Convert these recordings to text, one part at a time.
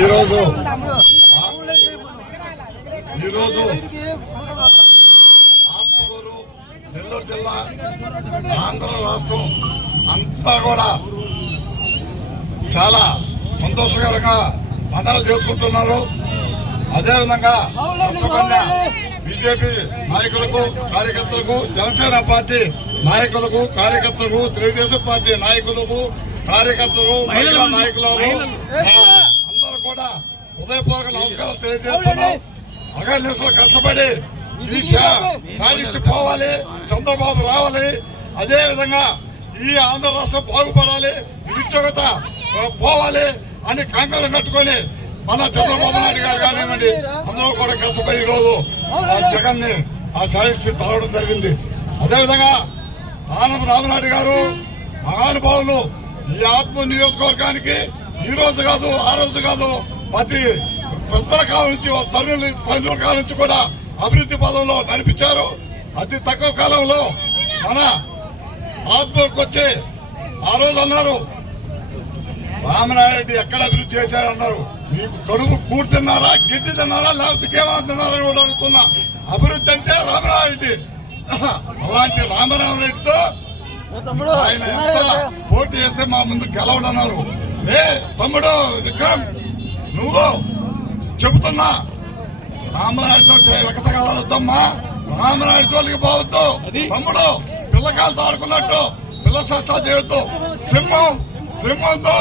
ఈరోజు ఆత్మకూరు నెల్లూరు జిల్లా ఆంధ్ర రాష్ట్రం అంతా కూడా చాలా సంతోషకరంగా పండుగలు చేసుకుంటున్నారు. అదేవిధంగా కష్టపడిన బీజేపీ నాయకులకు కార్యకర్తలకు, జనసేన పార్టీ నాయకులకు కార్యకర్తలకు, తెలుగుదేశం పార్టీ నాయకులకు కార్యకర్తలు, మహిళా నాయకులకు అందరూ కూడా హృదయపూర్వక నమస్కారాలు తెలియజేస్తున్నాం. అగర్నిసలు కష్టపడి ఈ సాధించి పోవాలి, చంద్రబాబు రావాలి, అదేవిధంగా ఈ ఆంధ్ర రాష్ట్రం బాగుపడాలి, నిరుద్యోగత పోవాలి అని కంగారు కట్టుకొని మన చంద్రబాబు నాయుడు గారు కానివ్వండి అందరూ కూడా కష్టపడి ఈ రోజు జగన్ ని ఆ సాధించి తరవడం జరిగింది. అదేవిధంగా ఆనం రామనాయుడు గారు మహానుభావులు ఈ ఆత్మ నియోజకవర్గానికి ఈ రోజు కాదు, ఆ రోజు కాదు, ప్రతి పెద్దల కాలం నుంచి తల్లుల కాలం నుంచి కూడా అభివృద్ధి పదంలో నడిపించారు. అతి తక్కువ కాలంలో మన ఆత్మకు వచ్చి ఆ రోజు అన్నారు, రామనాయుడు ఎక్కడ అభివృద్ధి చేశాడన్నారు. మీకు కడుపు కూర్చున్నారా, గిడ్డి తిన్నారా, లేకపోతే కేవలం కూడా అడుగుతున్నా. అభివృద్ధి అంటే రామనాయుడు. అలాంటి రామరామరెడ్డితో ఆయన ఎంత పోటీ చేస్తే మా ముందు గెలవడన్నారు. తమ్ముడు విక్రమ్, నువ్వు చెబుతున్నా రామనాయుడుతో వెకసగలవద్దమ్మా, రామనాయుడు జోలికి పోవద్దు. తమ్ముడు పిల్లకాయలతో ఆడుకున్నట్టు పిల్ల సస్తా చేయొద్దు. సింహంతో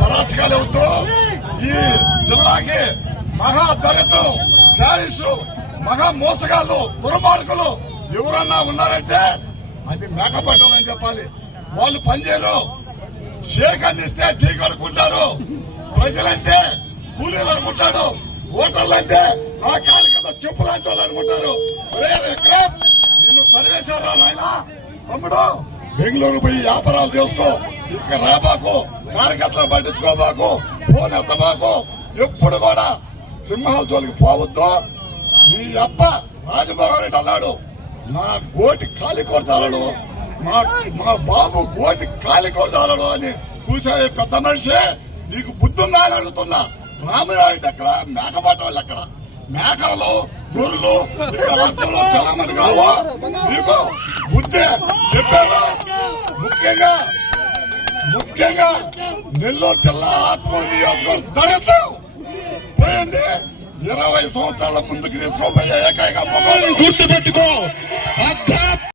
పరాచకాలు అవుతూ ఈ జిల్లాకి మహా దరిద్రం, శారీసు, మహా మోసగాళ్ళు, దుర్మార్గులు ఎవరన్నా ఉన్నారంటే అది మేకపట్టం అని చెప్పాలి. వాళ్ళు పనిచేయరు, షేక్ ఇస్తే చేయగలుగుకుంటారు. ప్రజలంటే కూలీలు అనుకుంటాడు, ఓటర్లు అంటే నా కాలి కదా చెప్పు లాంటి వాళ్ళు అనుకుంటారు. నిన్ను తరివేశారా నాయన. తమ్ముడు బెంగళూరు పోయి వ్యాపారాలు చేసుకో, ఇక్కడ రాబాకు, కార్యకర్తలు పట్టించుకోబాకు, ఫోన్ ఎత్తబాకు, ఎప్పుడు కూడా సింహాల జోలికి పోవద్దు. నీ అబ్బ రాజమోహన్ రెడ్డి అన్నాడు, నా గోటి ఖాళీ కొడతాడు, మా బాబు గోటి ఖాళీ కొడతాడు అని కూర్చోవే పెద్ద మనిషి. నీకు బుద్ధి ఉందా అని అడుగుతున్నా. రామనాయుడు ఎక్కడ, మేకపాట వాళ్ళు ఎక్కడ? మేకలు, గొర్రెలు చాలా మంది కావా నీకు బుద్ధి చెప్పారు. ముఖ్యంగా నెల్లూరు జిల్లా ఆత్మ నియోజకవర్గం దరిద్రం పోయింది. 20 సంవత్సరాల ముందుకు తీసుకోబోయే ఏకైక మొగోడు గుర్తుపెట్టుకో.